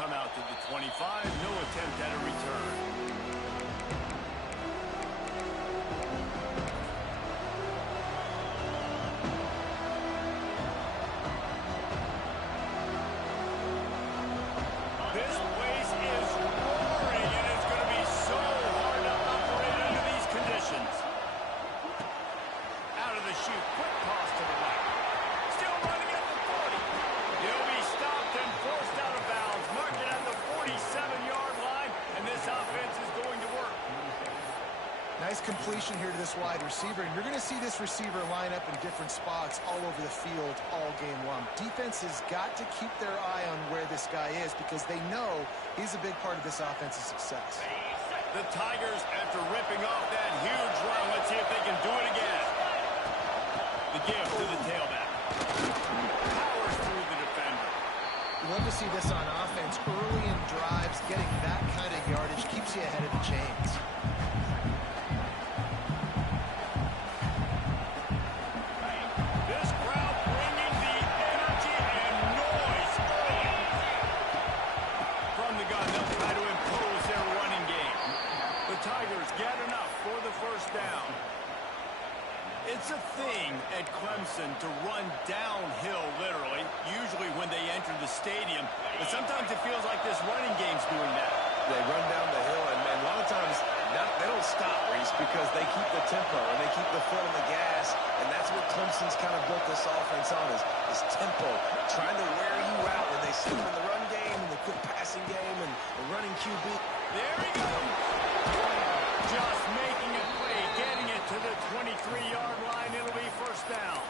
come out to the 25. No attempt at a return. This place is roaring, and it's going to be so hard to operate under these conditions. Out of the chute, quick toss to the right. Still running at the 40. He'll be stopped and forced out of bounds. Mark it at the 47-yard line, and this offense is going to work. Nice completion here to this wide receiver, and you're going to see this receiver line up in different spots all over the field all game long. Defense has got to keep their eye on where this guy is because they know he's a big part of this offense's success. The Tigers, after ripping off that huge run, let's see if they can do it again. The give to the tailback. Powers through the defender. You love to see this on offense early in drives. Getting that kind of yardage keeps you ahead of the chains. This crowd bringing the energy and noise early. From the gun, they'll try to impose their running game. The Tigers get enough for the first down. It's a thing at Clemson to run downhill, literally, usually when they enter the stadium. But sometimes it feels like this running game's doing that. They run down the hill, and a lot of times they don't stop, Reese, because they keep the tempo and they keep the foot on the gas, and that's what Clemson's kind of built this offense on is tempo, trying to wear you out when they slip in the run game and the quick passing game and the running QB. There he goes. Just making a play, getting it to the 23-yard line. It'll be first down.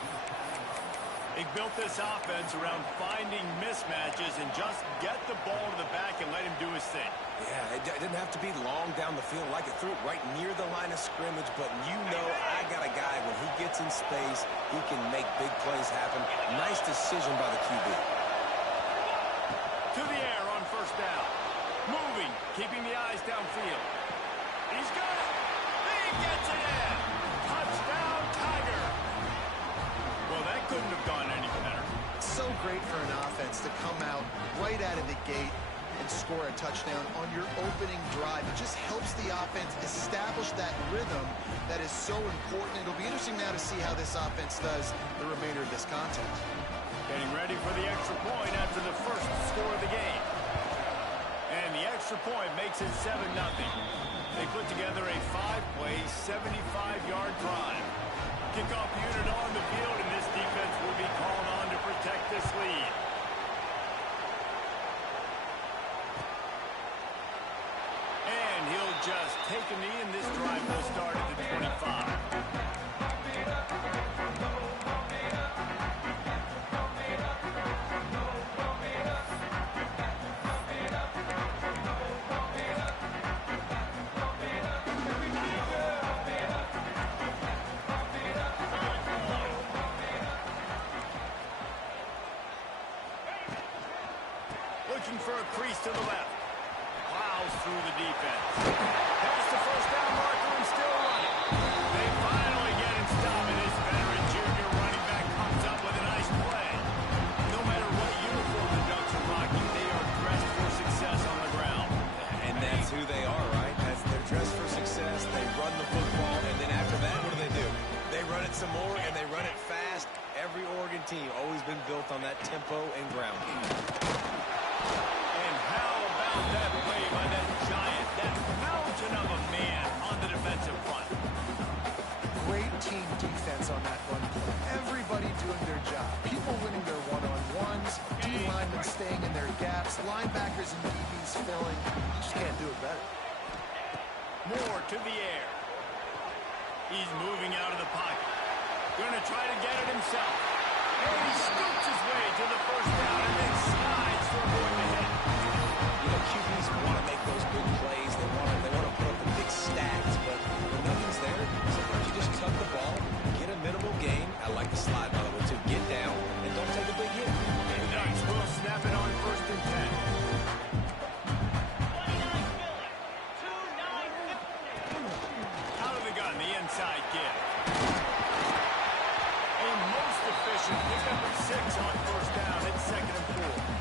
They built this offense around finding mismatches and just get the ball to the back and let him do his thing. Yeah, it didn't have to be long down the field. Like it threw it right near the line of scrimmage, but you know I got a guy, when he gets in space, he can make big plays happen. Nice decision by the QB. To the air on first down. Moving, keeping the eyes downfield. He's got it. He gets it in. Touchdown, Tiger. Well, that couldn't have gone any better. So great for an offense to come out right out of the gate and score a touchdown on your opening drive. It just helps the offense establish that rhythm that is so important. It'll be interesting now to see how this offense does the remainder of this contest. Getting ready for the extra point after the first score of the game. And the extra point makes it 7-0. They put together a 5-play, 75-yard drive. Kickoff unit on the field, and this defense will be called on to protect this lead. And he'll just take a knee, and this drive will start at the 25. Looking for a crease to the left. Plows through the defense. Past the first down marker and still running. They finally get him stopped, and this veteran junior running back comes up with a nice play. No matter what uniform the Ducks are rocking, they are dressed for success on the ground. And that's who they are, right? They're dressed for success. They run the football, and then after that, what do? They run it some more, and they run it fast. Every Oregon team always been built on that tempo and ground game. And how about that play by that giant, that mountain of a man on the defensive front? Great team defense on that run play. Everybody doing their job. People winning their one-on-ones, D-linemen staying in their gaps, linebackers and DBs filling. You just can't do it better. More to the air. He's moving out of the pocket. Going to try to get it himself. And he scoops his way to the first down and then slides for avoid the hit. You know, QBs want to make those big plays. They want to put up the big stats, but when nothing's there, sometimes you just tuck the ball, get a minimal gain. I like the slide, by the way, too. Get down and don't take a big hit. And Ducks will snap it on first and 10. Out of the gun, the inside give. A most efficient pickup of 6 on first down. It's 2nd and 4.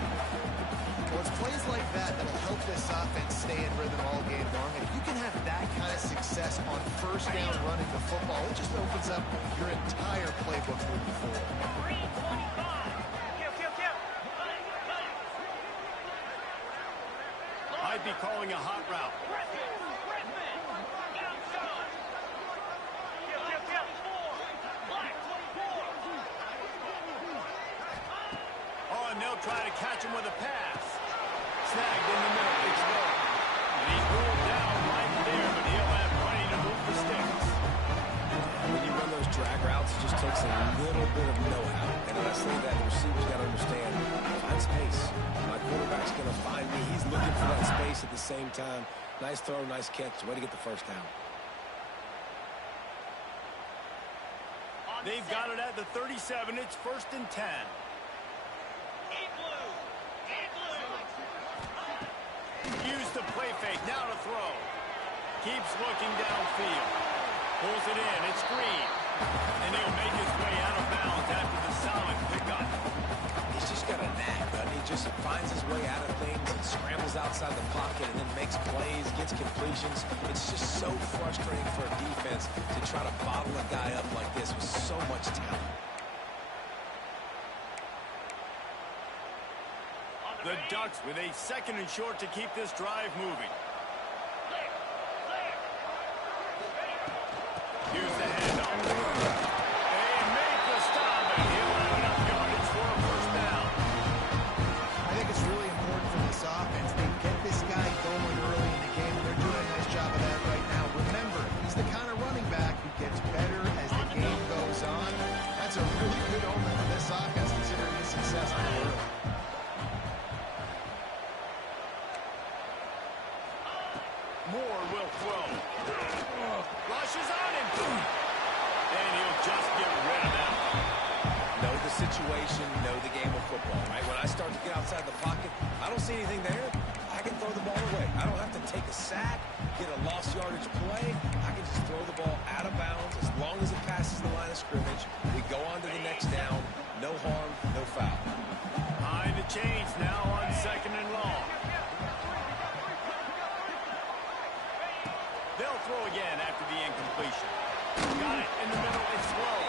this offense stay in rhythm all game long. And if you can have that kind of success on first down running the football, it just opens up your entire playbook moving forward. I'd be calling a hot route. Oh, and they'll try to catch him with a pass. Snagged in the middle. It's low. And he's rolled down right there, but he'll have plenty to move the sticks. When you run those drag routes, it just takes a little bit of know-how. And honestly, that the receiver's got to understand, find space. My quarterback's going to find me. He's looking for that space at the same time. Nice throw, nice catch. Way to get the first down. They've got it at the 37. It's 1st and 10. Use the play fake. Now to throw. Keeps looking downfield. Pulls it in. It's Green. And he'll make his way out of bounds after the solid pickup. He's just got a knack, doesn't he? Just finds his way out of things and scrambles outside the pocket and then makes plays, gets completions. It's just so frustrating for a defense to try to bottle a guy up like this with so much talent. The Ducks with a 2nd and short to keep this drive moving. Here's the handoff. They make the stop, and he'll have enough yardage for a first down. I think it's really important for this offense. They get this guy going early in the game, and they're doing a nice job of that right now. Remember, he's the kind of running back who gets better as the game goes on. That's a really good omen for this offense, considering his success on the early. Moore will throw. Rushes on him. And he'll just get rid of that. Know the situation, know the game of football, right? When I start to get outside the pocket, I don't see anything there. I can throw the ball away. I don't have to take a sack, get a lost yardage play. I can just throw the ball out of bounds as long as it passes the line of scrimmage. We go on to the next down. No harm, no foul. Behind the chains now on 2nd and long. They'll throw again after the incompletion. Got it in the middle. It's low.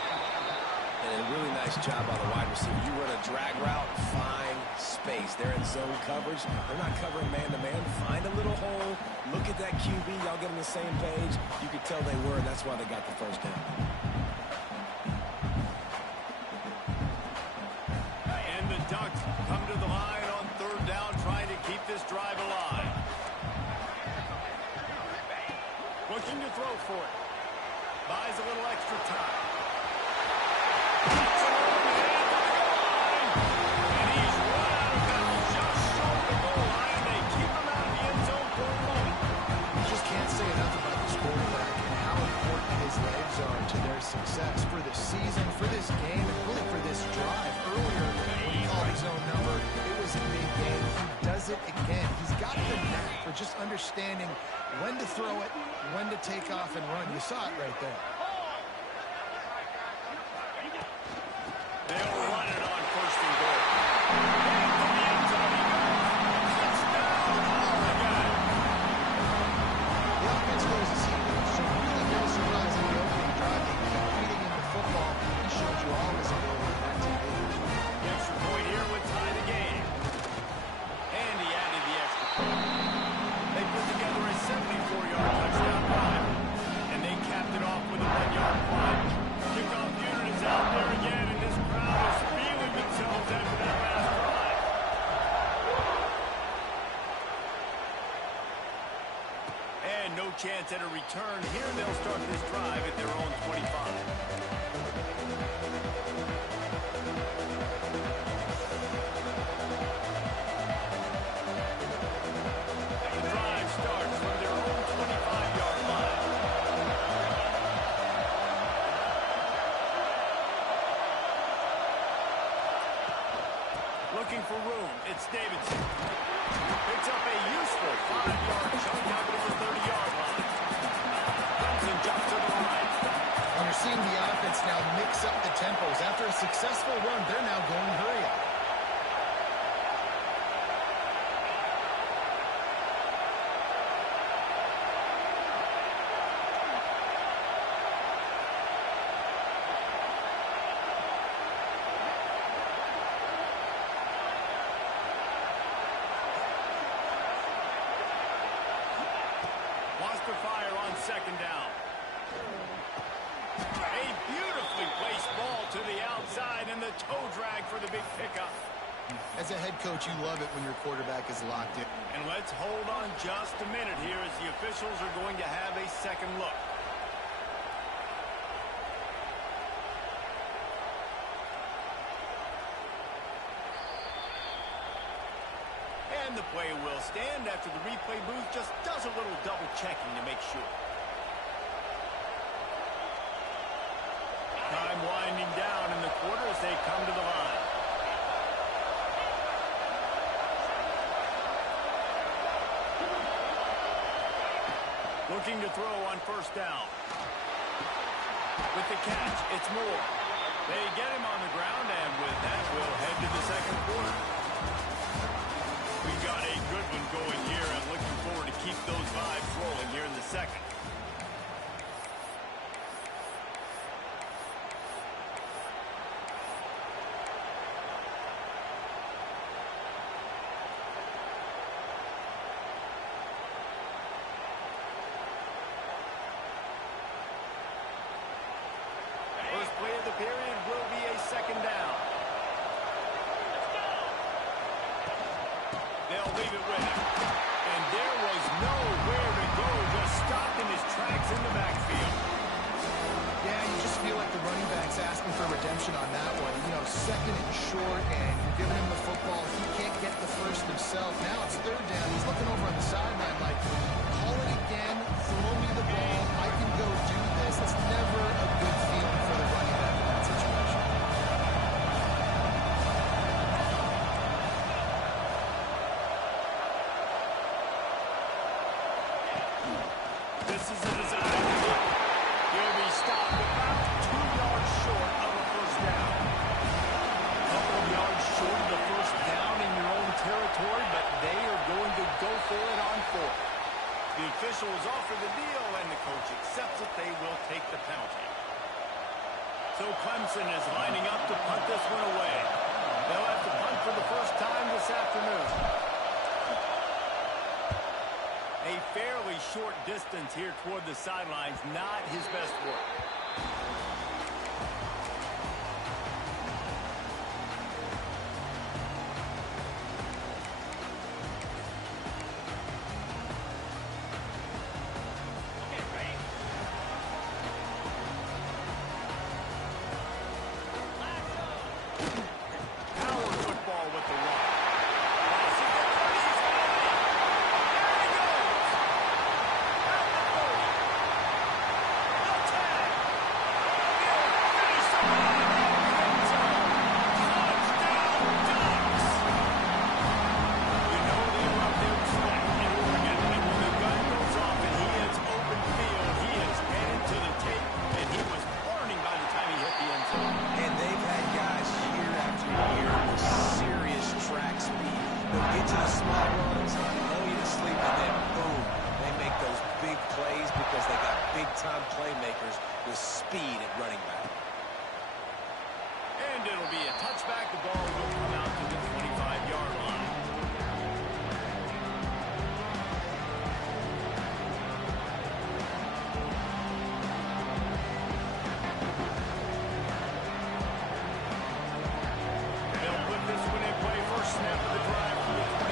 And a really nice job by the wide receiver. You run a drag route, find space. They're in zone coverage. They're not covering man-to-man. Find a little hole. Look at that QB. Y'all get on the same page. You could tell they were, and that's why they got the first down. And the Ducks come to the line on 3rd down, trying to keep this drive alive. Looking to throw for it. Buys a little extra time. And he's run out of bounds just short of the goal line. They keep him out of the end zone for a moment. You just can't say enough about this quarterback and how important his legs are to their success for the season, for this game, and really for this drive. Earlier, when he called his own number, it was a big game. He does it again. He's got the knack for just understanding when to throw it, when to take off and run. You saw it right there. They'll run it on 1st and goal. Into the end zone he goes. Touchdown, Oregon. The offense goes to see so really no surprise in the opening drive. They keep feeding him the football. He showed you all his ability in that TV. The extra point here would tie the game. And he added the extra point. They put together a 74-yard touchdown drive. And they capped it off with a 1-yard play. Kickoff unit is out there again, and this crowd is feeling themselves after that last drive. And no chance at a return. Here they'll start this drive at their own 25. Looking for room. It's Davidson. Picks up a useful 5-yard chunk out to the 30-yard line. Clemson jumps to the line. And you're seeing the offense now mix up the tempos. After a successful run, they're now going hurry up. second down. A beautifully placed ball to the outside and the toe drag for the big pickup. As a head coach, you love it when your quarterback is locked in. And let's hold on just a minute here as the officials are going to have a second look. And the play will stand after the replay booth just does a little double checking to make sure. Time winding down in the quarter as they come to the line. Looking to throw on first down. With the catch, it's Moore. They get him on the ground, and with that, we'll head to the second quarter. We've got a good one going here. I'm looking forward to keep those vibes rolling here in the second. First play of the period will be a second down. They'll leave it with him. And there was nowhere to go, just stopped in his tracks in the backfield. Yeah, you just feel like the running back's asking for redemption on that one. You know, second and short, and you're giving him the football. He can't get the first himself. Now it's third down. He's looking over on the sideline like, call it again, throw me the ball, I can go do this. It's never a good feeling for the running back in that situation. This is a design. He'll be stopped about 2 yards short of a first down. A couple of yards short of the first down in your own territory, but they are going to go for it on fourth. The official is offered the deal, and the coach accepts it. They will take the penalty. So Clemson is lining up to punt this one away. They'll have to punt for the first time this afternoon. A fairly short distance here toward the sidelines, not his best work. Power football with the run. And they've had guys year after year with serious track speed. They'll get to the small runs, know you to sleep, and then boom, they make those big plays because they got big-time playmakers with speed at running back. And it'll be a touchback. The ball will come out to the 25-yard line. They'll put this one in play. First snap of the drive from the 25.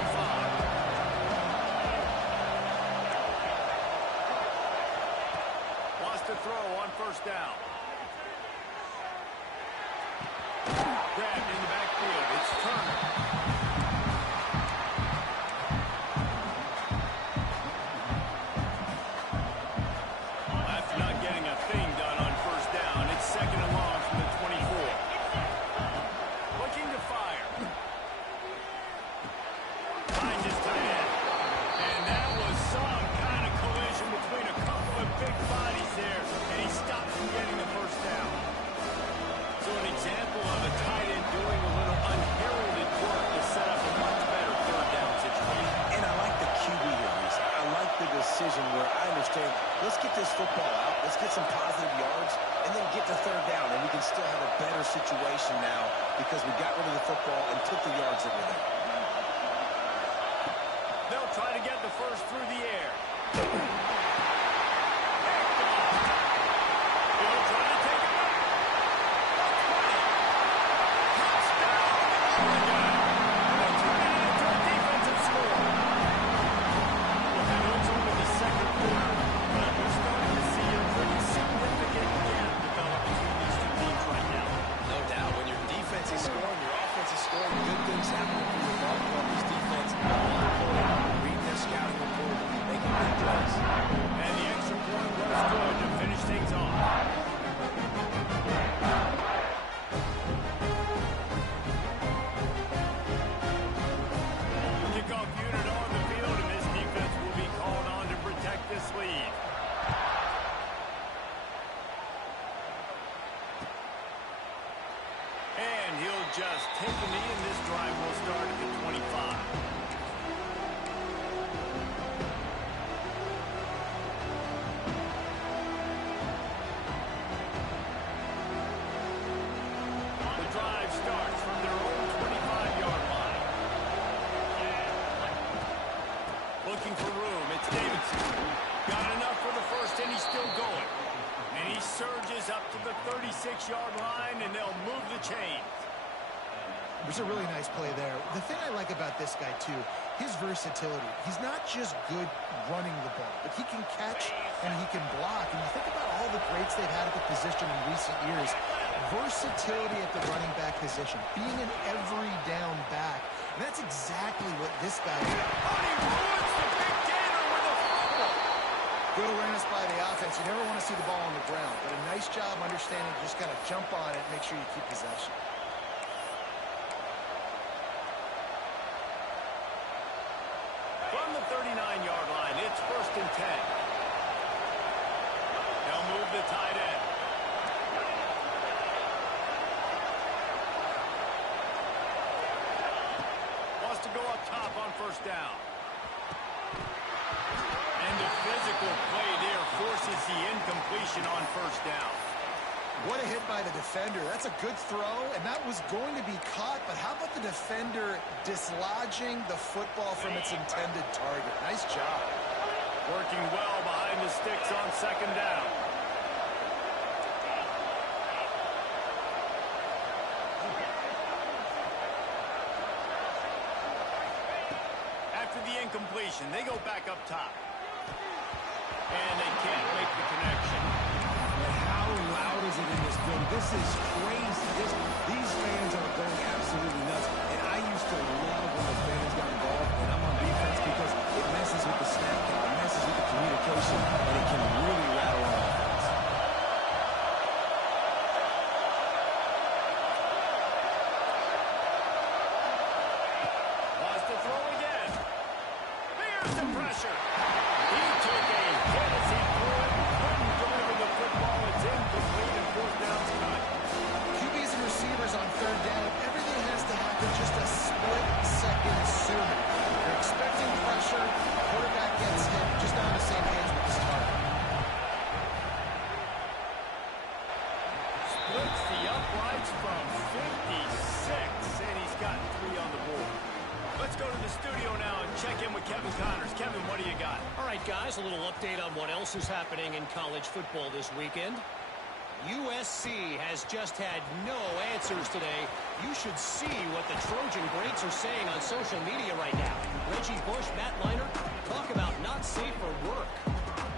Wants to throw on first down. Grabbed in the backfield. It's Turner. After not getting a thing done on first down, it's second and long from the 24. Looking to fire. Finds his tight end. And that was some kind of collision between a couple of big bodies there, and he stopped from getting the first down. So an example of a tight end doing a little unheralded work to set up a much better third down situation. And I like the QB here, Reese. I like the decision where I understand, let's get this football out, let's get some positive yards, and then get to third down, and we can still have a better situation now because we got rid of the football and took the yards that were there. They'll try to get the first through the air. And just take a knee, and this drive will start at the 25. The drive starts from their own 25-yard line. Looking for room. It's Davidson. Got enough for the first, and he's still going. And he surges up to the 36-yard line, and they'll move the chains. It was a really nice play there. The thing I like about this guy, too, his versatility. He's not just good running the ball, but he can catch and he can block. And you think about all the greats they've had at the position in recent years. Versatility at the running back position, being an every down back. And that's exactly what this guy is. Oh, he ruins the big gainer with a fumble. Good awareness by the offense. You never want to see the ball on the ground, but a nice job understanding to just kind of jump on it and make sure you keep possession. From the 39-yard line, it's 1st and 10. They'll move the tight end. Wants to go up top on 1st down. And the physical play there forces the incompletion on 1st down. What a hit by the defender. That's a good throw, and that was going to be caught, but how about the defender dislodging the football from its intended target? Nice job. Working well behind the sticks on 2nd down. After the incompletion, they go back up top. And they can't make the connection. How loud is it in this building? This is crazy. These fans are going absolutely nuts. And I used to love when the fans got involved, and I'm on defense because it messes with the snap count, it messes with the communication, and it can really rattle on offense. Wants to throw again. Here's the pressure. He took a hit as he threw it. Couldn't deliver the football. It's incomplete, and 4th down's cut. QBs and receivers on 3rd down, everything has to happen just a split second sooner. You're expecting pressure, quarterback gets hit, just not on the same page with his target. Splits the uprights from 56, and he's got 3 on the board. Let's go to the studio now and check in with Kevin Connors. Kevin, what do you got? All right, guys, a little update on what else is happening in college football this weekend. USC has just had no answers today. You should see what the Trojan greats are saying on social media right now. Reggie Bush, Matt Leinart, talk about not safe for work.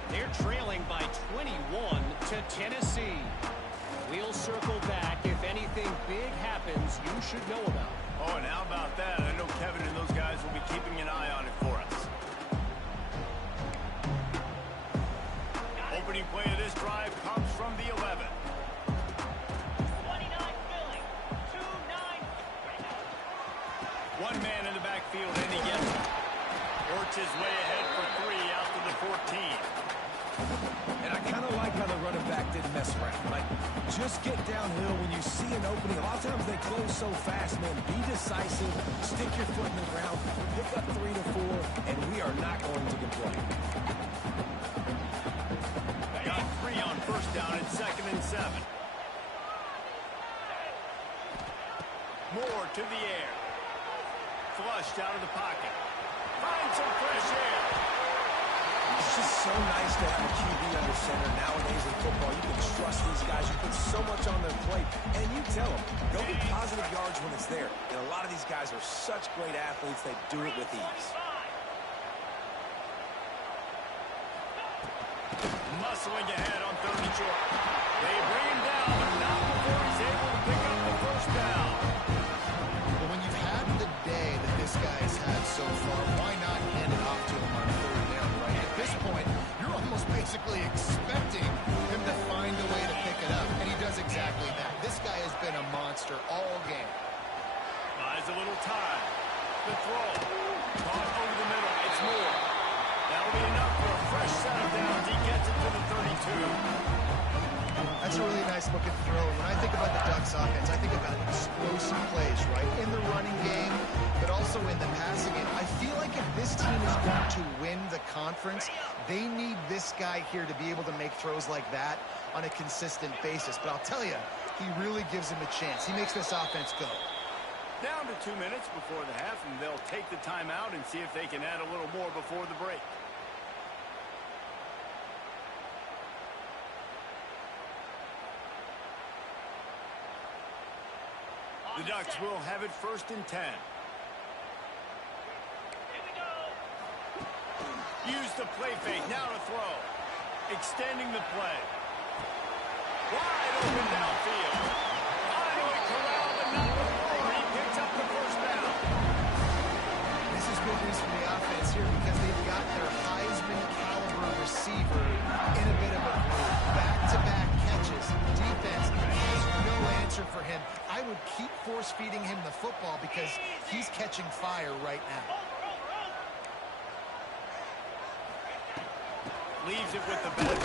They're trailing by 21 to Tennessee. We'll circle back. If anything big happens, you should know about. Oh, and how about that? I know Kevin and those guys will be keeping an eye on it for us. Opening play of this drive comes from the 11. 29 Philly, 2-9. One man in the backfield, and he gets it. Works his way ahead for 3 out to the 14. And I kind of like how the running back didn't mess around. Like, just get downhill when you see an opening. A lot of times they close so fast, man. Be decisive, stick your foot in the ground, pick up 3 to 4, and we are not going to complain. Got 3 on 1st down and 2nd and 7. Moore to the air. Flushed out of the pocket. Finds some fresh air. It's just so nice to have a QB under center nowadays in football. You can trust these guys. You put so much on their plate, and you tell them, go get positive yards when it's there. And a lot of these guys are such great athletes, they do it with ease. Muscling ahead on 3rd and short. They bring him down, but not before he's able to pick up the 1st down. But when you've had the day that this guy has had so far, why not hand it off to him on 3rd down, right? At this point, you're almost basically expecting him to find a way to pick it up, and he does exactly that. This guy has been a monster all game. Buys a little time. The throw. Caught over the middle. It's Moore. That'll be enough for a fresh set of downs. He gets it to the 32. That's a a really nice looking throw. When I think about the Ducks offense, I think about explosive plays, right? In the running game, but also in the passing game. I feel like if this team is going to win the conference, they need this guy here to be able to make throws like that on a consistent basis. But I'll tell you, he really gives him a chance. He makes this offense go. Down to 2 minutes before the half, and they'll take the timeout and see if they can add a little more before the break. The Ducks will have it 1st and 10. Here we go. Use the play fake, now to throw. Extending the play. Wide open downfield. Finally corralled, but not before he picks up the 1st down. This is good news for the offense here because they've got their Heisman caliber receiver in a bit of a groove. Back-to-back catches. Defense has no answer for him. I would keep force-feeding him the football because he's catching fire right now. Leaves it with the back.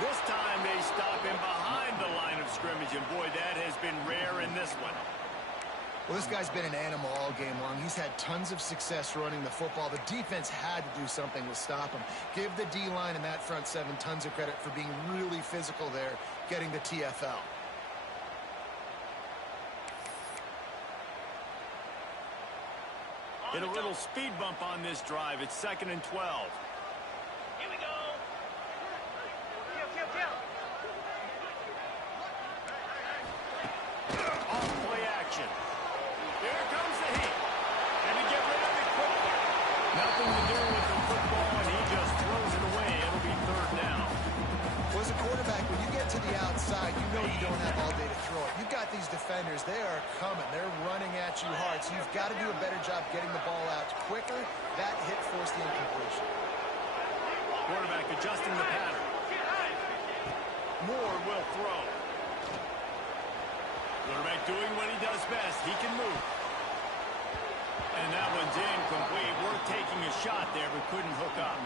This time they stop him behind the line of scrimmage, and boy, that has been rare in this one. Well, this guy's been an animal all game long. He's had tons of success running the football. The defense had to do something to stop him. Give the D-line and that front seven tons of credit for being really physical there, getting the TFL. Hit a little speed bump on this drive. It's 2nd and 12. Here we go. Off play action. Here comes the heat. And to get rid of it quickly. Nothing to do with the football, and he just throws it away. It'll be 3rd down. Well, as a quarterback, when you get to the outside, you know you don't have all day to throw it. You've got these defenders. They are coming. They're running at you hard. So you've got to do a better job getting the ball out quicker. That hit forced the incompletion. Quarterback adjusting the pattern. Moore will throw. Quarterback doing what he does best. He can move. And that one's incomplete. Worth taking a shot there, but couldn't hook up.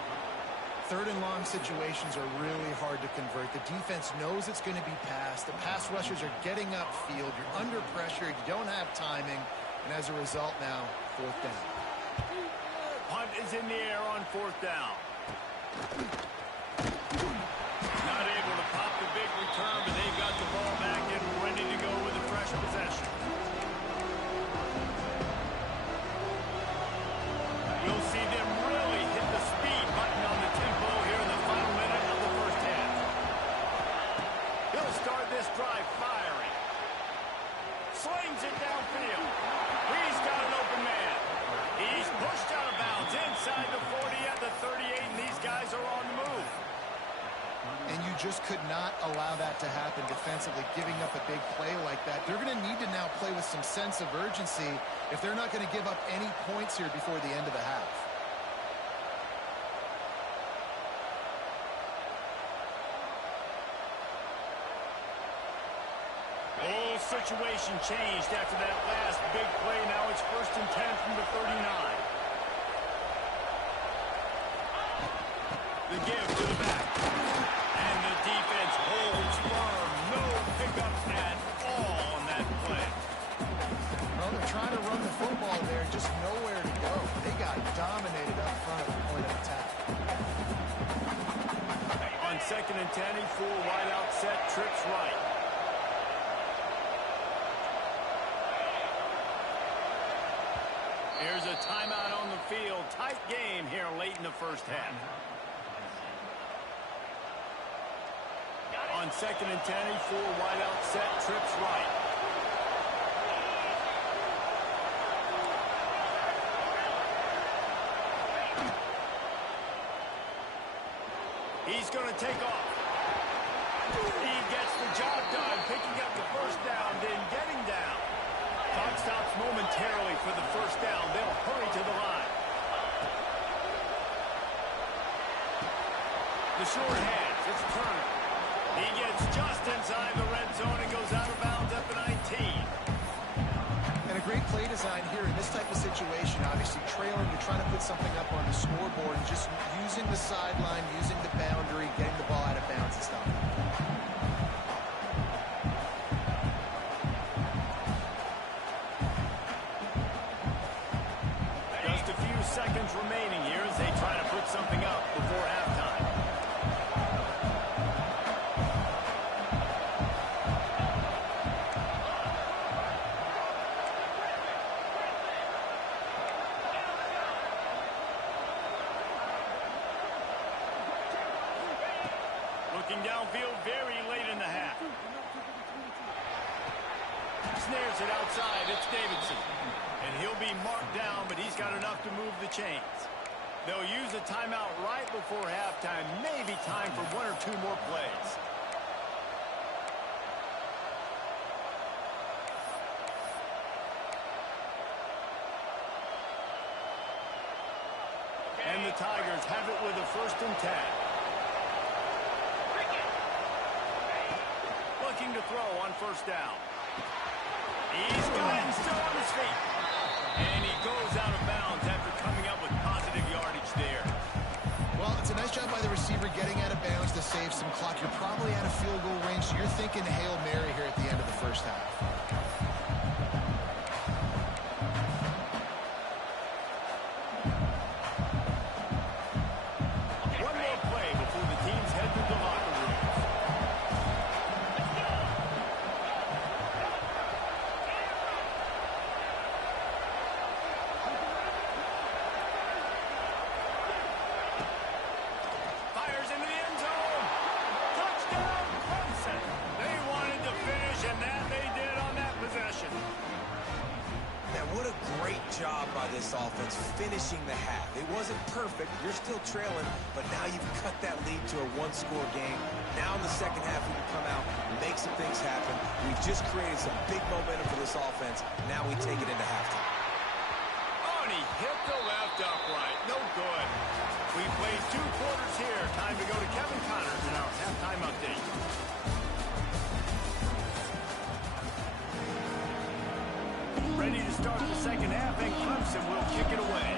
3rd and long situations are really hard to convert. The defense knows it's going to be passed. The pass rushers are getting upfield. You're under pressure. You don't have timing. And as a result now, 4th down. Punt is in the air on 4th down. Not able to pop the big return, but they've got the ball back and ready to go with a fresh possession. We'll see them really hit the speed button on the tempo here in the final minute of the 1st half. He'll start this drive firing. Slings it downfield. He's got an open man. He's pushed out of bounds inside the 40 at the 38, and these guys are on the move. And you just could not allow that to happen defensively, giving up a big play like that. They're going to need to now play with some sense of urgency if they're not going to give up any points here before the end of the half. Whole situation changed after that last big play. Now it's 1st and 10 from the 39. The give to the back. And the defense holds firm. No pickups at all on that play. Well, they're trying to run the football there, just nowhere to go. They got dominated up front at the point of attack. On 2nd and 10, he full wide out set, trips right. Here's a timeout on the field. Tight game here late in the 1st half. On 2nd and 10, he full wide out set, trips right. He's going to take off. He gets the job done, picking up the 1st down, then getting down. Clock stops momentarily for the 1st down. They'll hurry to the line. The short hands, it's Turner. He gets just inside the red zone and goes out of bounds at the 19. And a great play design here in this type of situation. Obviously trailing, you're trying to put something up on the scoreboard and just using the sideline, using the boundary, getting the ball out of bounds and stuff. field very late in the half. Snares it outside. It's Davidson. And he'll be marked down, but he's got enough to move the chains. They'll use a timeout right before halftime. Maybe time for one or two more plays. And the Tigers have it with a 1st and 10. Looking to throw on 1st down. He's got it and still on his feet. And he goes out of bounds after coming up with positive yardage there. Well, it's a nice job by the receiver getting out of bounds to save some clock. You're probably out of field goal range, so you're thinking Hail Mary here at the end of the 1st half. Job by this offense finishing the half. It wasn't perfect. You're still trailing, but now you've cut that lead to a 1-score game. Now in the 2nd half, we can come out and make some things happen. We've just created some big momentum for this offense. Now we take it into halftime. Oh, and he hit the left upright. No good. We played 2 quarters here. Time to go to Kevin Connors in our halftime update. Ready to start the 2nd half, and Clemson will kick it away.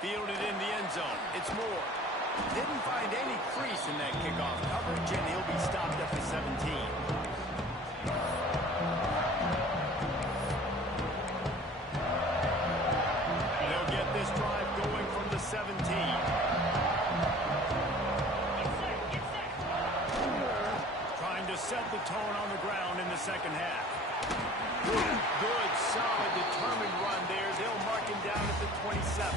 Fielded in the end zone. It's Moore. Didn't find any crease in that kickoff coverage, and he'll be stopped at the 17. They'll get this drive going from the 17. To set the tone on the ground in the 2nd half. Good, solid, determined run there. They'll mark him down at the 27.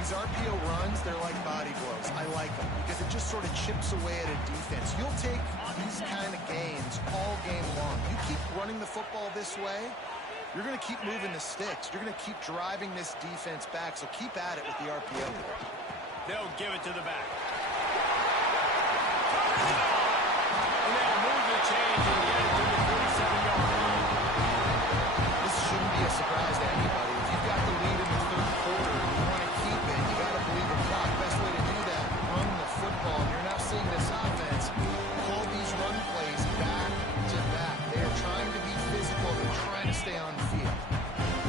These RPO runs, they're like body blows. I like them because it just sort of chips away at a defense. You'll take these kind of gains all game long. You keep running the football this way, you're going to keep moving the sticks. You're going to keep driving this defense back, so keep at it with the RPO. They'll give it to the back. Change and get it to the 47-yard line. This shouldn't be a surprise to anybody. If you've got the lead in the 3rd quarter, you want to keep it, you got to believe the clock. Best way to do that, run the football. And you're now seeing this offense call these run plays back to back. They are trying to be physical. They're trying to stay on the field.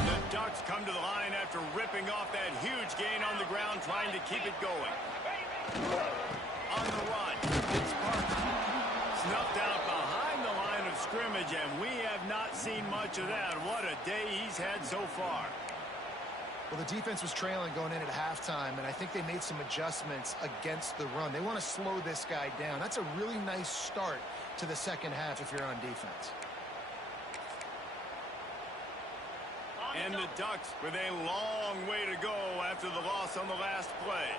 The Ducks come to the line after ripping off that huge gain on the ground, trying to keep it going. On the run, it's Parker. Snuffed out behind the line of scrimmage, and we have not seen much of that. What a day he's had so far. Well, the defense was trailing going in at halftime, and I think they made some adjustments against the run. They want to slow this guy down. That's a really nice start to the 2nd half if you're on defense. And the Ducks with a long way to go after the loss on the last play.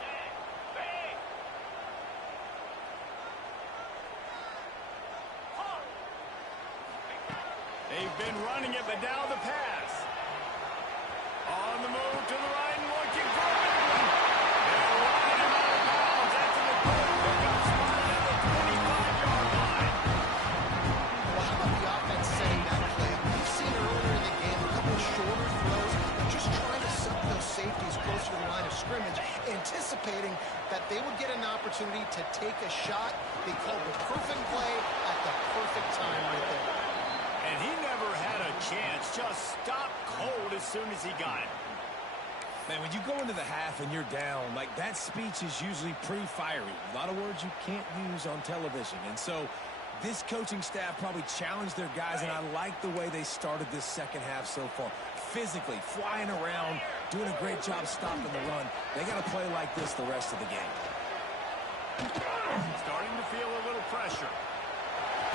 They've been running it, but now the pass. On the move to the right and looking for a big one. They're running him out of bounds after the goal. They got spotted at the 25-yard line. Well, how about the offense setting that play? We've seen earlier in the game a couple of shorter throws. They're just trying to suck those safeties closer to the line of scrimmage, anticipating that they would get an opportunity to take a shot. They called the perfect play at the perfect time right there. And he never had a chance. Just stopped cold as soon as he got it. Man, when you go into the half and you're down, like that speech is usually pretty fiery. A lot of words you can't use on television. And so this coaching staff probably challenged their guys, and I like the way they started this 2nd half so far. Physically, flying around, doing a great job stopping the run. They got to play like this the rest of the game. Starting to feel a little pressure.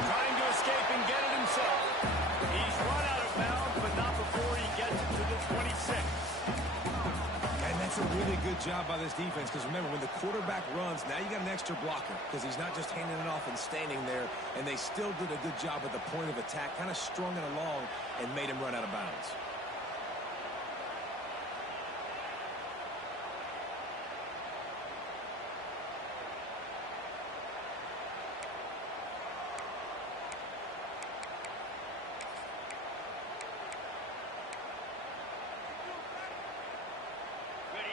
Trying to escape and get it himself. He's run out of bounds, but not before he gets it to the 26. a really good job by this defense because, remember, when the quarterback runs, now you got an extra blocker because he's not just handing it off and standing there, and they still did a good job at the point of attack, kind of strung it along and made him run out of bounds.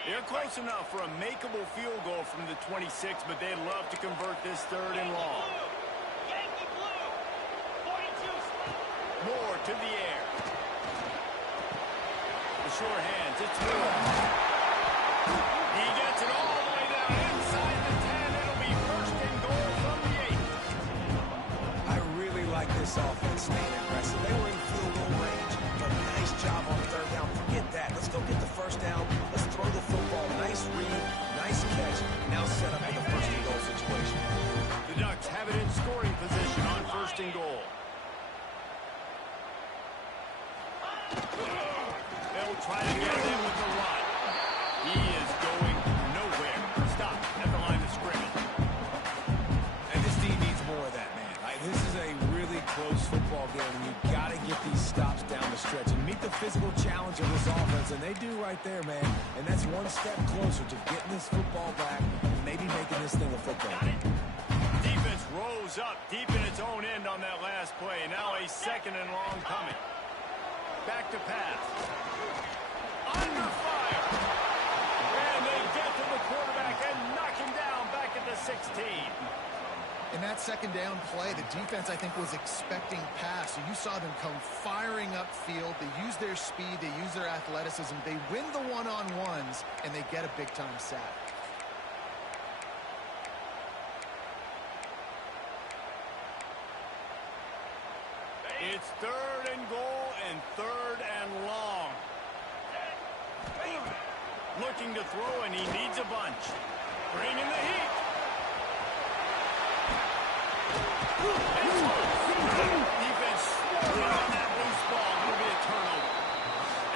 They're close enough for a makeable field goal from the 26, but they'd love to convert this third and long. Yankee blue. 42. Moore to the air. The short hands, it's Moore. He gets it all the way down inside the 10. It'll be first and goal from the 8. I really like this offense staying aggressive. They were in field goal range, but nice job on third down. Forget that. Let's go get the first down. Let's throw the football. Nice read, nice catch. Now set up in the first and goal situation. The Ducks have it in scoring position on first and goal. They'll try to get it in with the run. He is going nowhere. Stop at the line of scrimmage. And this team needs more of that, man. This is a really close football game, and you've got to get these stops down the stretch and meet the physical challenge of this offense, and they do right there, man. And that's one step closer to getting this football back and maybe making this thing a football game. Defense rose up deep in its own end on that last play. Now a second and long coming. Back to pass. Under fire. And they get to the quarterback and knock him down back at the 16. In that second down play, the defense, I think, was expecting pass. So you saw them come firing upfield. They use their speed. They use their athleticism. They win the one-on-ones, and they get a big-time sack. It's third and goal and third and long. Looking to throw, and he needs a bunch. Bring in the heat. Defense on that loose ball. It'll be a turnover.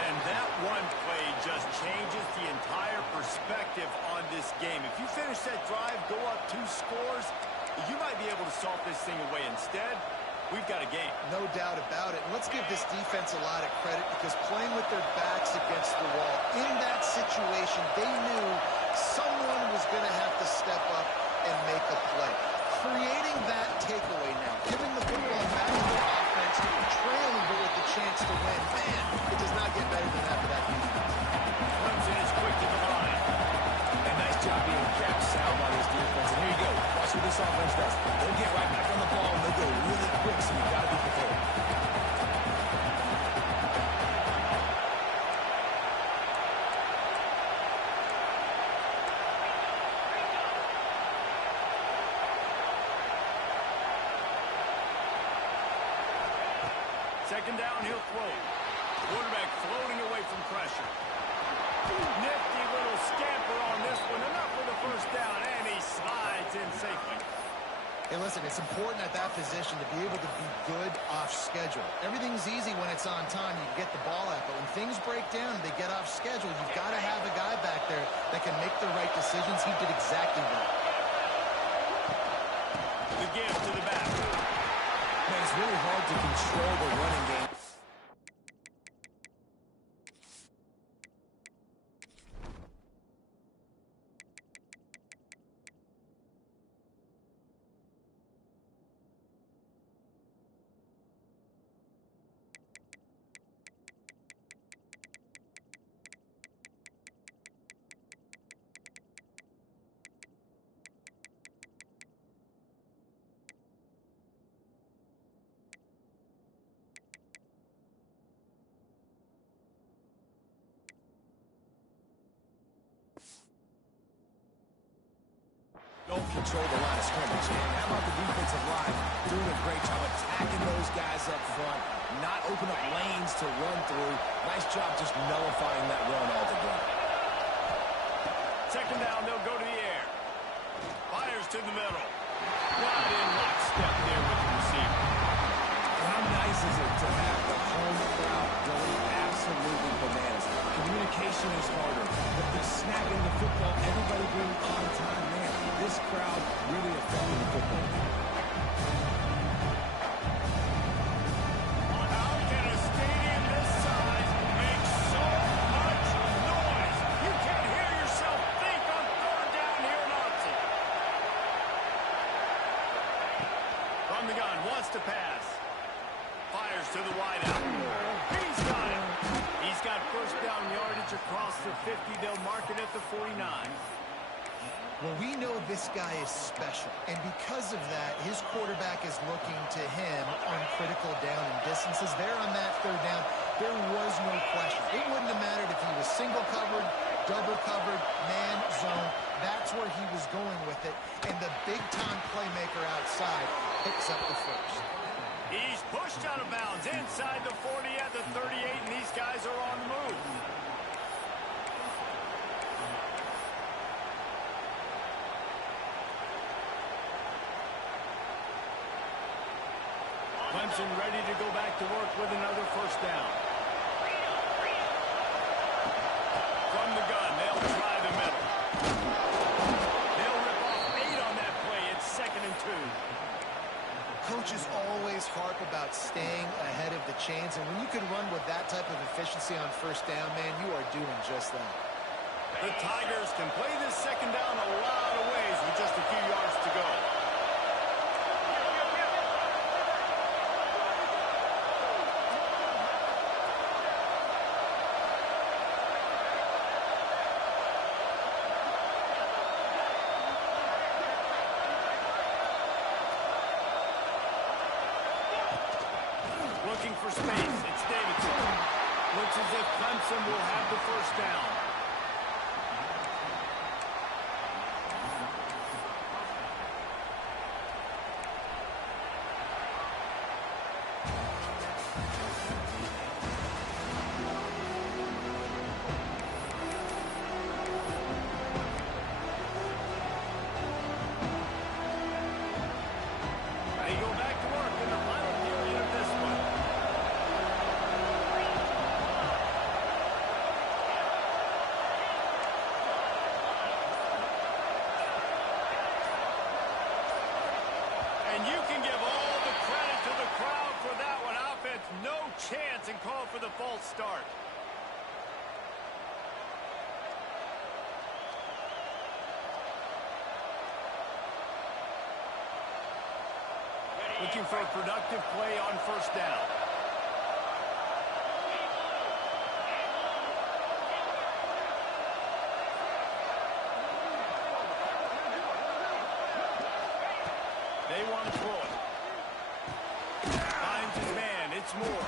And that one play just changes the entire perspective on this game. If you finish that drive, go up 2 scores, you might be able to salt this thing away. Instead, we've got a game. No doubt about it. And let's give this defense a lot of credit because playing with their backs against the wall, in that situation, they knew someone was going to have to step up and make a play. Creating that takeaway now, giving the football back to their offense, trailing but with the chance to win. Man, it does not get better than that for that defense. Clemson is quick to the line. And nice job being kept sound by this defense. And here you go. Watch what this offense does. They'll get right back on the ball, and they'll go really quick, so you got to be prepared. Second down, he'll throw. Quarterback floating away from pressure. Nifty little scamper on this one. Enough for the first down, and he slides in safely. Hey, listen, it's important at that position to be able to be good off schedule. Everything's easy when it's on time. You can get the ball out, but when things break down and they get off schedule, you've got to have a guy back there that can make the right decisions. He did exactly that. The give to the back. Man, it's really hard to control the running game. Don't control the line of scrimmage. And how about the defensive line doing a great job attacking those guys up front, not open up lanes to run through. Nice job just nullifying that run altogether. Second down, they'll go to the air. Fires to the middle. Right in lockstep there with the receiver. How nice is it to have the home crowd going absolutely bananas? Communication is harder, but the snap this crowd really affecting the football game. How can a stadium this size make so much noise? You can't hear yourself think on third down here in Austin. From the gun, wants to pass. Fires to the wideout. He's got it. He's got first down yardage across the 50. They'll mark it at the 49. Well, we know this guy is special, and because of that, his quarterback is looking to him on critical down and distances. There on that third down, there was no question. It wouldn't have mattered if he was single covered, double covered, man, zone. That's where he was going with it, and the big-time playmaker outside picks up the first. He's pushed out of bounds inside the 40 at the 38, and these guys are on the move. Clemson ready to go back to work with another first down. From the gun, they'll try the middle. They'll rip off 8 on that play. It's 2nd and 2. Coaches always harp about staying ahead of the chains, and when you can run with that type of efficiency on first down, man, you are doing just that. The Tigers can play this second down a lot of ways with just a few yards to go. Looking for space. It's Davidson. Looks as if Clemson will have the first down. They go back to work in the final period of this one. And you can give all the credit to the crowd for that one. Offense, no chance, and call for the false start. Looking for a productive play on first down. They want to throw it. Finds his man. It's Moore.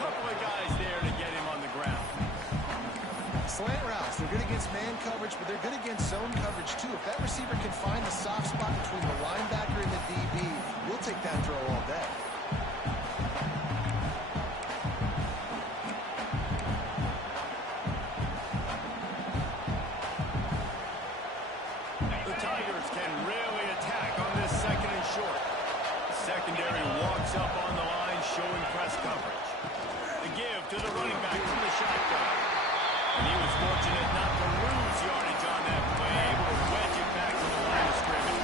Couple of guys there to get him on the ground. Slant routes, they're good against man coverage, but they're good against zone coverage too. If that receiver can find the soft spot between the linebacker and the DB, we'll take that throw all day. The Tigers can really attack on this 2nd and short. The secondary walks up on the line, showing press coverage. The give to the running back from the shotgun. And he was fortunate not to lose yardage on that play, able to wedge it back to the line of scrimmage.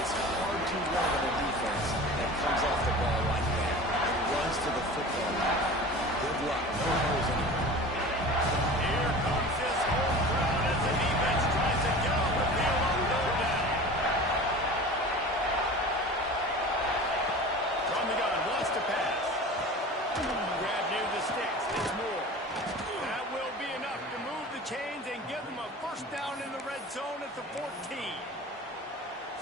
It's hard to run on a defense that comes off the ball like that and runs to the football line. Good luck. No holes anywhere. Here comes this home crowd as the defense tries to get off the field on third down. From the gun, wants to pass. Grab near the sticks. It's Moore. That will be enough to move the chains and give them a first down in the red zone at the 14.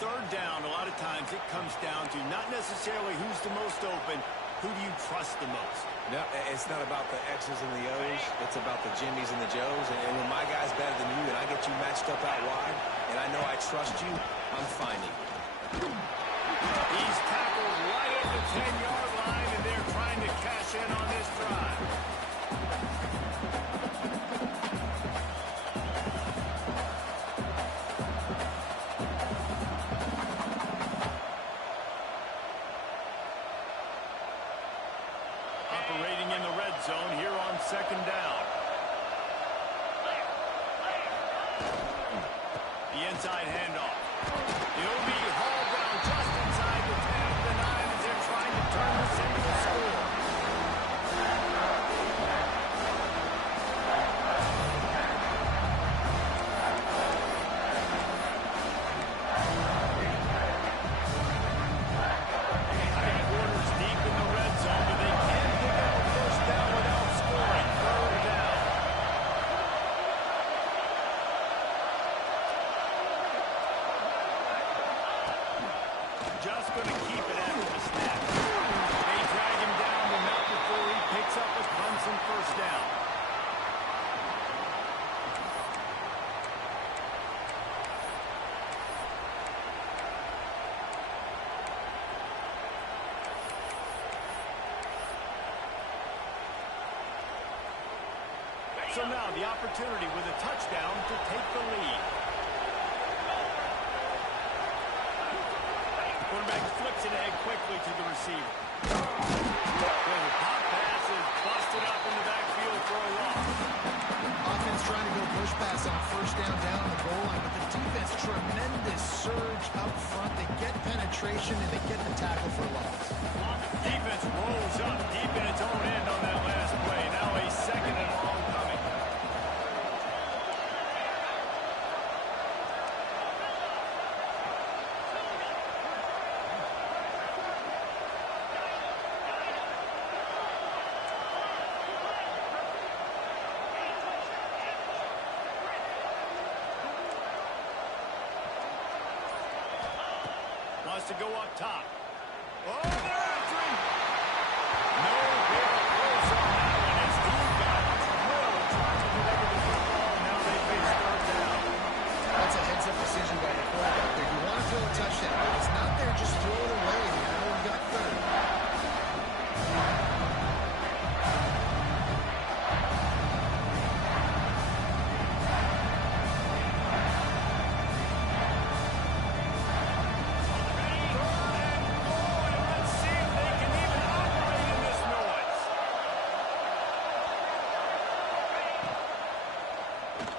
Third down, a lot of times it comes down to not necessarily who's the most open, who do you trust the most? No, it's not about the X's and the O's. It's about the Jimmies and the Joes. And when my guy's better than you and I get you matched up out wide, and I know I trust you, I'm finding you. He's tackled right at the 10-yard line, and they're trying to cash in on this drive. Operating in the red zone here on 2nd down. The inside handoff. He'll be hauled down just inside the 10 of the 9 as they're trying to turn this into a score. Quarters deep in the red zone, but they can't pick up a first down without scoring. Third down. Just going to keep it after the snap. They drag him down, but not before he picks up a Clemson first down. So now the opportunity with a touchdown to take the lead. Quarterback flips it ahead quickly to the receiver. The pop pass is busted up in the backfield for a loss. Offense trying to go push pass on first down on the goal line, but the defense, tremendous surge up front. They get penetration and they get the tackle for loss. Defense rolls up deep in its own end on that last play. Now a second and long coming. Wants to go up top. Oh, they're after him. No real close on that one as he got drilled trying to deliver the football. Now they face third down. That's a heads-up decision by the quarterback there. You want to throw a touchdown. If it's not there, just throw it away. And now we've got third.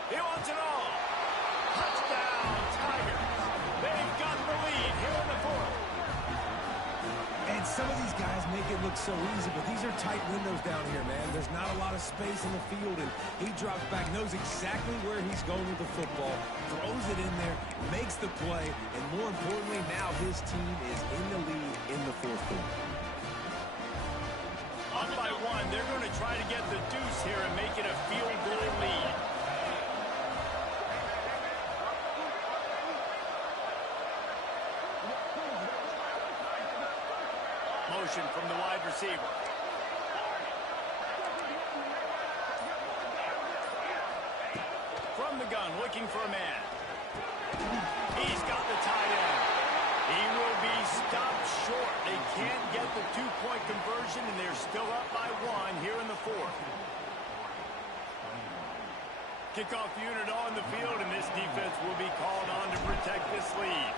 He wants it all. Touchdown, Tigers. They've got the lead here in the fourth. And some of these guys make it look so easy, but these are tight windows down here, man. There's not a lot of space in the field, and he drops back, knows exactly where he's going with the football, throws it in there, makes the play, and more importantly, now his team is in the lead in the fourth quarter. Up by one, they're going to try to get the deuce here and make it a field goal lead. Motion from the wide receiver. From the gun, looking for a man. He's got the tight end. He will be stopped short. They can't get the two-point conversion, and they're still up by one here in the fourth. Kickoff unit on the field, and this defense will be called on to protect this lead.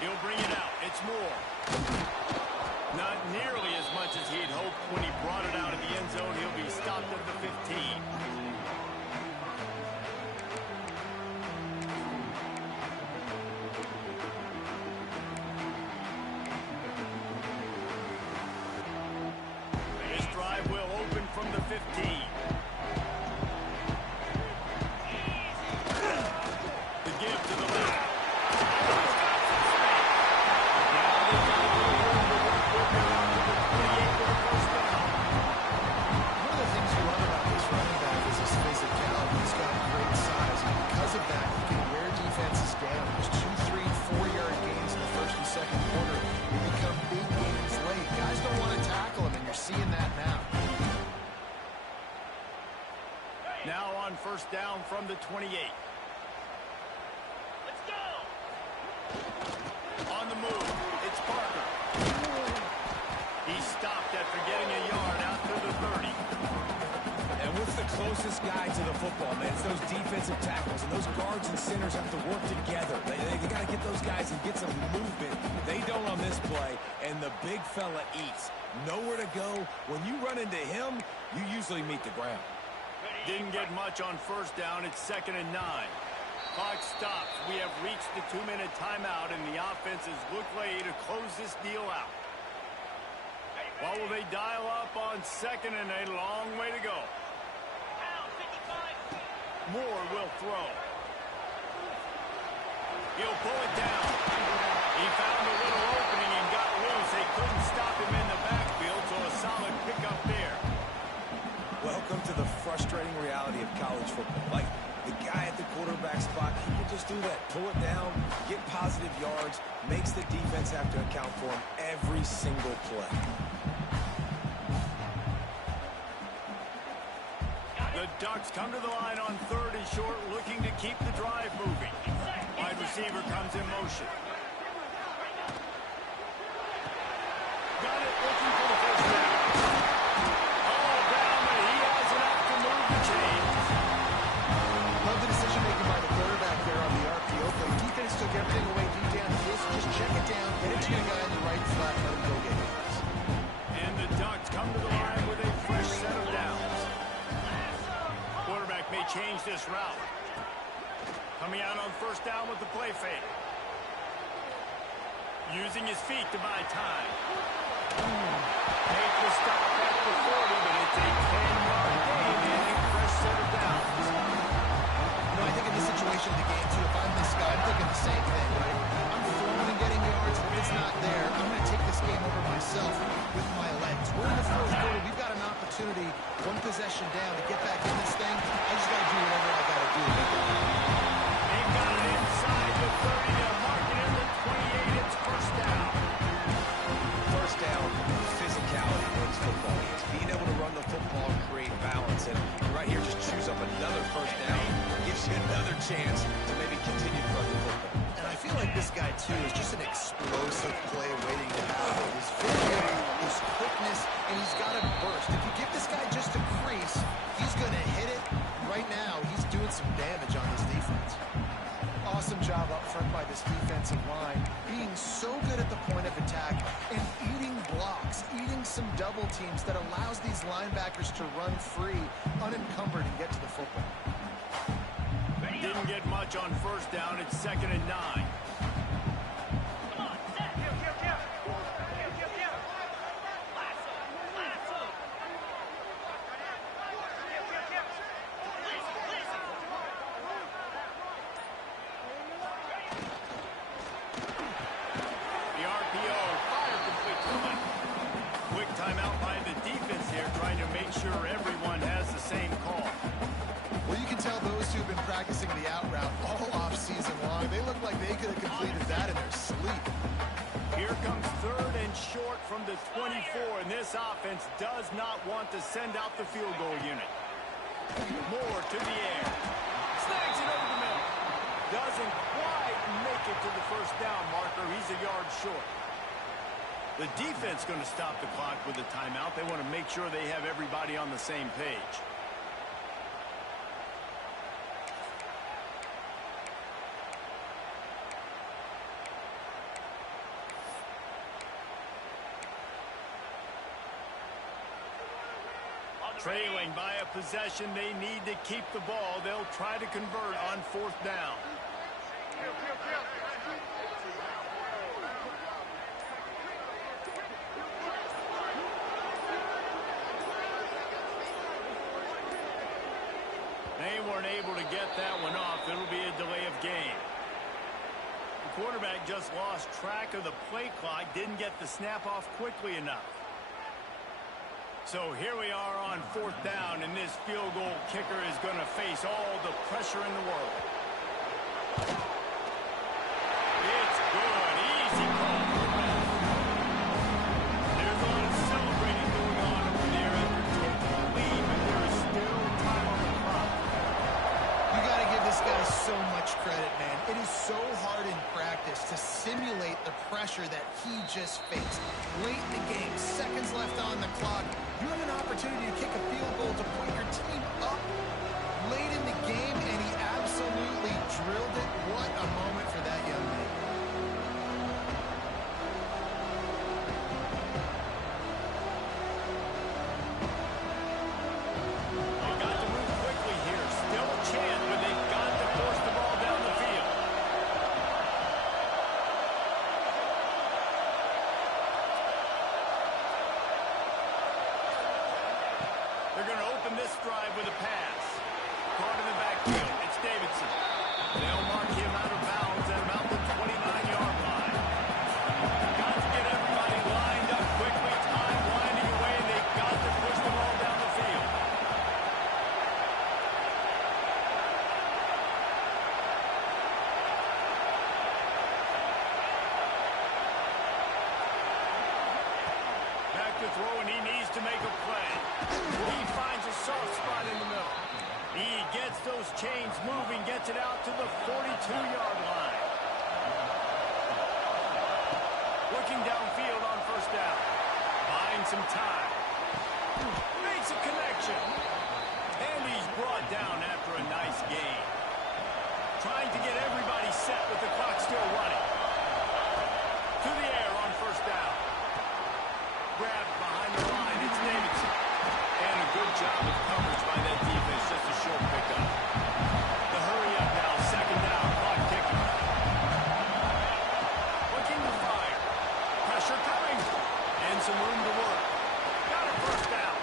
He'll bring it out. It's Moore. Not nearly as much as he'd hoped when he brought it out of the end zone. He'll be stopped at the 15. This drive will open from the 15. The give to the left. One of the things you love about this running back is his physicality. He's got great size, and because of that, he can wear defenses down. There's 2, 3, 4-yard gains in the first and second quarter. They become big gains late. Guys don't want to tackle him, and you're seeing that now. Now on first down from the 28. Let's go. On the move, it's Parker. He stopped after getting a yard out to the 30. And with the close closest guy to the football, man. It's those defensive tackles, and those guards and centers have to work together. They got to get those guys and get some movement. They don't on this play, and the big fella eats. Nowhere to go. When you run into him, you usually meet the ground. Didn't get much on first down. It's 2nd and 9. Clock stops. We have reached the 2-minute timeout, and the offense has looked ready to close this deal out. What will they dial up on 2nd and a long way to go? Moore will throw. He'll pull it down. He found a little opening and got loose. They couldn't stop him in the backfield, so a solid pickup there. Welcome to the frustrating reality of college football. Like, the guy at the quarterback spot, he can just do that. Pull it down, get positive yards, makes the defense have to account for him every single play. The Ducks come to the line on 3rd and short, looking to keep the drive moving. Wide receiver comes in motion. Got it, looking for the first down. All down, but he has enough to move the chains. Love the decision-making by the quarterback there on the RPO play. Defense took everything away deep down the field, so just check it down, get it to your guy in the right flat, let him go get yards. And the Ducks come to the line with a fresh set of downs. Quarterback may change this route. Coming out on first down with the play fake. Using his feet to buy time. Make the stop at the 40, but it's a 10-yard gain and a fresh set of downs. You know, I think in this situation of the game, too, if I'm this guy, I'm thinking the same thing, right? I'm throwing and getting yards. If it's not there, I'm going to take this game over myself with my legs. We're in the 4th quarter. We've got an opportunity, one possession down, to get back in this thing. I just got to do whatever I got to do. They've got it inside the 30. They'll mark it in the 28. It's first down. First down, physicality wins football games. Being able to run the football, create balance, and right here just choose up another first down. Gives you another chance to maybe continue to run the football. And I feel like this guy, too, is just an explosive play waiting to happen. His vision, his quickness, and he's got a burst. If you give this guy just a crease, he's going to hit it. Right now, he's doing some damage on this defense. Awesome job up front by this defensive line, being so good at the point of attack and eating blocks, eating some double teams that allows these linebackers to run free, unencumbered, and get to the football. Didn't get much on first down. It's 2nd and 9. The RPO, fire complete to the left. Quick timeout by the defense here, trying to make sure everyone has the same call. Well, you can tell those who have been practicing the out route all off season long. They look like they could have completed that in their sleep. Here comes 3rd and short from the 24, and this offense does not want to send out the field goal unit. Moore to the air. Snags it over the middle. Doesn't quite make it to the first down marker. He's a yard short. The defense going to stop the clock with a timeout. They want to make sure they have everybody on the same page. Trailing by a possession, they need to keep the ball. They'll try to convert on 4th down. They weren't able to get that one off. It'll be a delay of game. The quarterback just lost track of the play clock, didn't get the snap off quickly enough. So here we are on 4th down, and this field goal kicker is going to face all the pressure in the world. It's good. Easy call. There's a lot of celebrating going on over there after taking the lead, but there is still time on the clock. You got to give this guy so much credit, man. It is so hard in practice to simulate the pressure that he just faced. Late in the game, seconds left on the clock. You have an opportunity to kick a field goal to put your team up late in the game, and he absolutely drilled it. What a moment for that young man. They got to move quickly here. Still a chance, but they've got to force the ball down the field. They're going to open this drive with a pass. Caught in the backfield. It's Davidson. They'll mark him out of bounds at about the 29-yard line. Got to get everybody lined up quickly. Time winding away, and they've got to push the ball down the field. Back to throw, and he needs to make a play. He finds a soft spot in the middle. He gets those chains moving, gets it out to the 42-yard line. Looking downfield on first down. Buying some time. Makes a connection. And he's brought down after a nice gain. Trying to get everybody set with the clock still running. To the air on first down. Grabbed behind the line. It's Davidson. And a good job of coverage by that defense. Just a short pickup. The hurry up now. Second down. Clock ticking. Looking to fire. Pressure coming. And some room to work. Got a first down.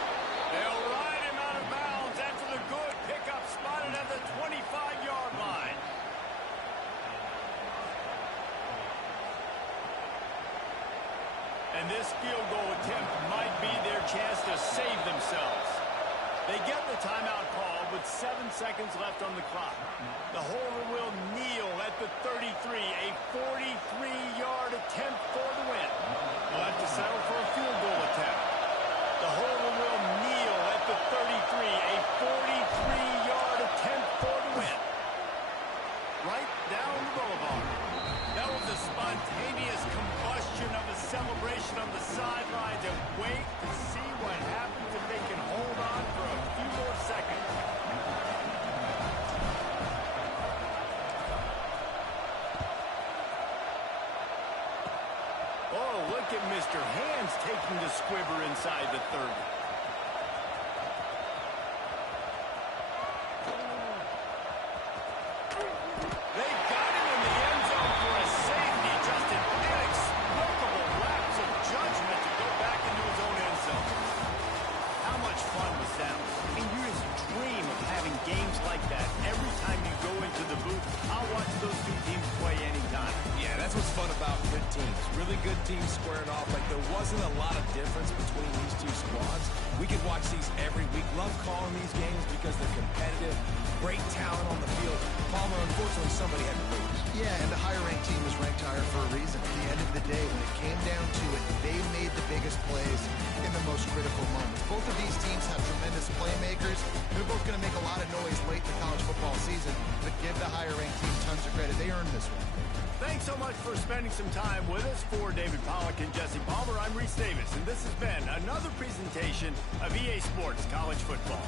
They'll ride him out of bounds after the good pickup spotted at the 25-yard line. And this field goal attempt might be their chance to save themselves. They get the timeout call with 7 seconds left on the clock. The holder will kneel at the 33, a 43-yard attempt for the win. They'll have to settle for a field goal attempt. The holder will kneel at the 33, a 43-yard attempt for the win. Right down the boulevard. That was a spontaneous combustion of a celebration on the sidelines, and wait to see what happens if they can hold on for a few more seconds. Oh, look at Mr. Hands taking the squibber inside the 30. They got him in the end zone for a safety. Just an inexplicable lapse of judgment to go back into his own end zone. How much fun was that? I mean, you just dream of having games like that every time you go into the booth. I'll watch those two teams play anytime. Yeah, that's what's fun about good teams. Really good teams squaring off. Like, there wasn't a lot of difference between these two squads. We could watch these every week. Love calling these games because they're competitive. Great talent on the field. Palmer, unfortunately, somebody had to lose. Yeah, and the higher-ranked team was ranked higher for a reason. At the end of the day, when it came down to it, they made the biggest plays in the most critical moments. Both of these teams have tremendous playmakers. They're both going to make a lot of noise late in the college football season, but give the higher-ranked team tons of credit. They earned this one. Thanks so much for spending some time with us. For David Pollack and Jesse Palmer, I'm Reese Davis, and this has been another presentation of EA Sports College Football.